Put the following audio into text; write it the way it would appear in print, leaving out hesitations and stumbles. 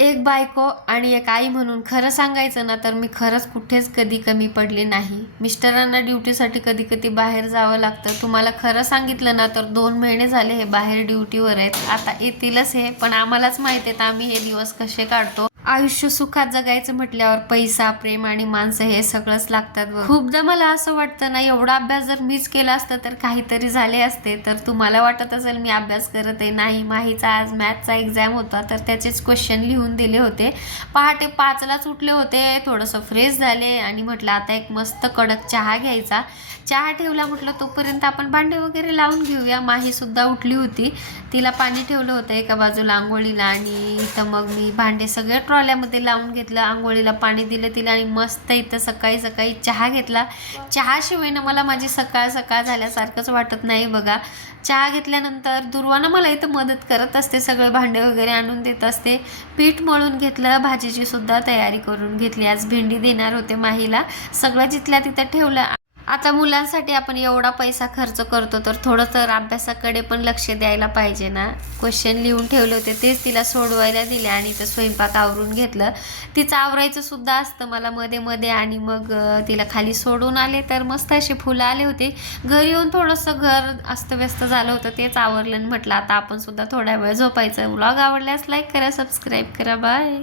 एक बायको आणि एक आई म्हणून खरं सांगायचं ना तर मी खरंच कुठेच कधी कमी पडले नाही. मिस्टरांना ड्युटीसाठी कधी कधी बाहेर जावं लागतं. तुम्हाला खरं सांगितलं ना तर 2 महिने झाले हे बाहेर ड्युटीवर आहेत. आता येतीलच हे, पण आम्हालाच माहिती आहेत आम्ही हे दिवस कसे काढतो. आयुष्य सुखात जगायचं म्हटल्यावर पैसा, प्रेम आणि माणसं हे सगळंच लागतात. खूपदा मला असं वाटतं ना, एवढा अभ्यास जर मीच केला असतं तर काहीतरी झाले असते. तर तुम्हाला वाटत असेल मी अभ्यास करत आहे, नाही. माहीचा आज मॅथचा एक्झाम होता तर त्याचेच क्वेश्चन लिहून दिले होते. पहाटे 5लाच उठले होते, थोडंसं फ्रेश झाले आणि म्हटलं आता एक मस्त कडक चहा घ्यायचा. चहा ठेवला, म्हटलं तोपर्यंत आपण भांडे वगैरे लावून घेऊया. माही सुद्धा उठली होती, तिला पाणी ठेवलं होतं एका बाजूला आंघोळीला आणि इथं मग मी भांडे सगळे ट्रॉल्यामध्ये लावून घेतलं. आंघोळीला पाणी दिलं तिला आणि मस्त इथं सकाळी सकाळी चहा घेतला. चहाशिवाय ना मला माझी सकाळ सकाळ झाल्यासारखंच वाटत नाही बघा. चहा घेतल्यानंतर दुर्वानं मला इथं मदत करत असते, सगळे भांडे वगैरे आणून देत असते. पीठ मळून घेतलं, भाजीची सुद्धा तयारी करून घेतली. आज भेंडी देणार होते माहीला, सगळं जिथल्या तिथं ठेवलं. आता मुलांसाठी आपण एवढा पैसा खर्च करतो तर थोडं तर अभ्यासाकडे पण लक्ष द्यायला पाहिजे ना. क्वेश्चन लिहून ठेवले होते तेच तिला सोडवायला दिले आणि तर स्वयंपाक आवरून घेतलं. तिचं आवरायचं सुद्धा असतं मला मध्ये मध्ये आणि मग तिला खाली सोडून आले तर मस्त असे फुलं आले होते. घरी येऊन थोडंसं घर अस्तव्यस्त झालं होतं, तेच आवरलं आणि म्हटलं आता आपण सुद्धा थोड्या वेळ झोपायचं. व्लॉग आवडल्यास लाईक करा, सबस्क्राईब करा. बाय.